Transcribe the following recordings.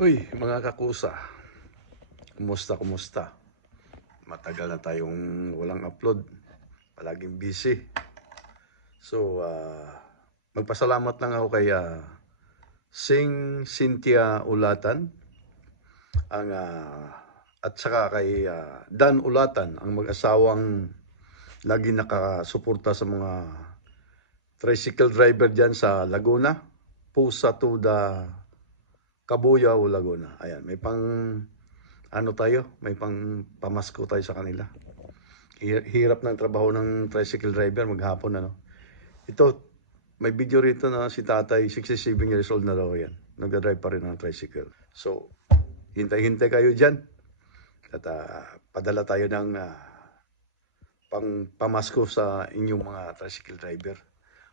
Uy, mga kakusa, kumusta? Matagal na tayong walang upload, palaging busy. So, magpasalamat lang ako kay Sing Cynthia Ulatan, at saka kay Dan Ulatan, ang mag-asawang lagi nakasuporta sa mga tricycle driver dyan sa Laguna, Pusa to the Cabuyao, Laguna. Ayan, may pang pamasko tayo sa kanila. Hirap ng trabaho ng tricycle driver maghapon, ano. Ito, may video rito na si tatay, 67 years old na daw yan. Nagdadrive pa rin ng tricycle. So, hintay-hintay kayo dyan. At padala tayo ng pamasko sa inyong mga tricycle driver.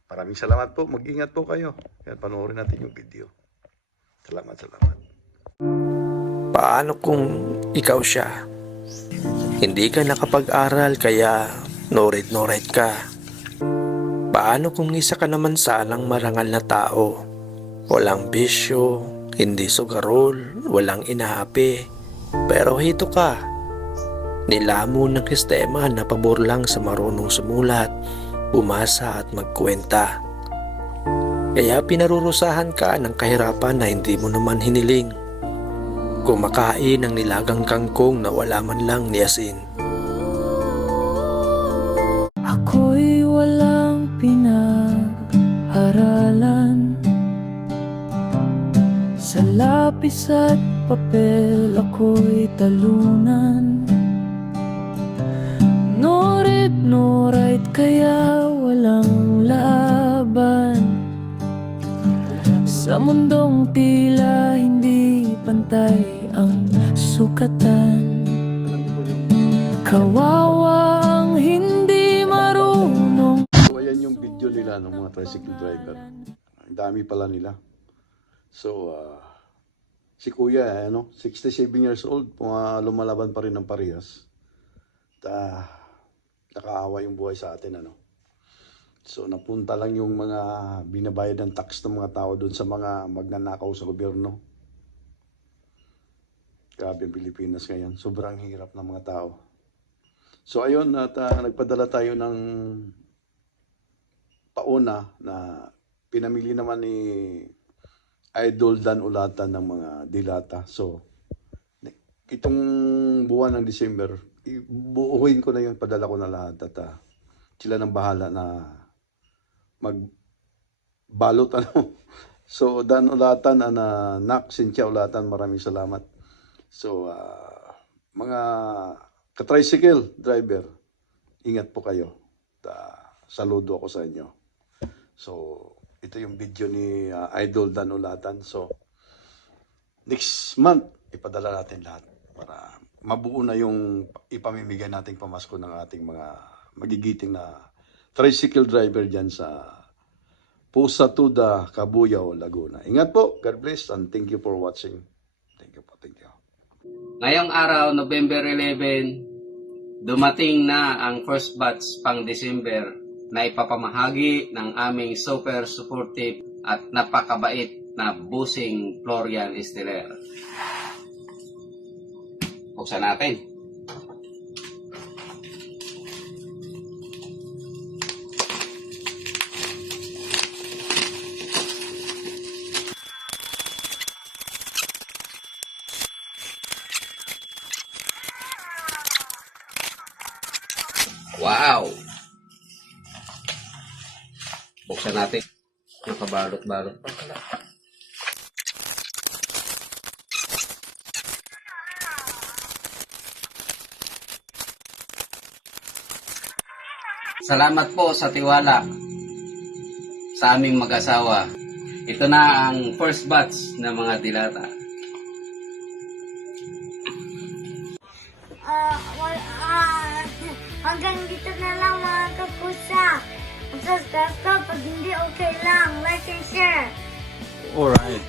Maraming salamat po. Mag-ingat po kayo. Kaya panoorin natin yung video. Salamat. Paano kung ikaw siya? Hindi ka nakapag-aral kaya no read ka. Paano kung isa ka naman sanang marangal na tao? Walang bisyo, hindi sugarol, walang inaapi. Pero hito ka. Nilamon ng sistema na pabor lang sa marunong sumulat, bumasa at magkwenta. Kaya pinarurusahan ka ng kahirapan na hindi mo naman hiniling. Kumakain ng nilagang kangkong na wala man lang ni asin. Ako'y walang pinag-aralan. Sa lapis at papel ako'y talunan. No read kaya walang laban. Sa mundong tila hindi pantay ang sukatan. Kawawa ang hindi marunong. So, ayan yung video nila ng mga tricycle driver. Ang dami pala nila. So, si Kuya, 67 years old, lumalaban pa rin ng parehas. Nakaawa yung buhay sa atin, So, napunta lang yung mga binabayad ng tax ng mga tao doon sa mga magnanakaw sa gobyerno. Grabe ang Pilipinas ngayon. Sobrang hirap ng mga tao. So, ayun, at nagpadala tayo ng pauna na pinamili naman ni Idol Dan Ulatan ng mga dilata. So, itong buwan ng December, buuhin ko na yung padala ko na lahat at sila nang bahala na magbalot, So, Dan Ulatan, Nak Cynthia Ulatan, maraming salamat. So, mga ka-tricycle driver, ingat po kayo. Saludo ako sa inyo. So, ito yung video ni Idol Dan Ulatan. So, next month, ipadala natin lahat para mabuo na yung ipamimigay nating pamasko ng ating mga magigiting na tricycle driver dyan sa Pusa to the Cabuyao, Laguna. Ingat po. God bless and thank you for watching. Thank you po. Thank you. Ngayong araw, November 11, dumating na ang first batch pang December na ipapamahagi ng aming super supportive at napakabait na busing Florian Esteller. Buksan natin. Wow! Buksan natin. Nakabalot-balot pa pala. Salamat po sa tiwala sa aming mag-asawa. Ito na ang first batch ng mga dilata. Hanggang dito na lang mga kapusa. Subscribe ka pag hindi okay lang. Like and share. Alright.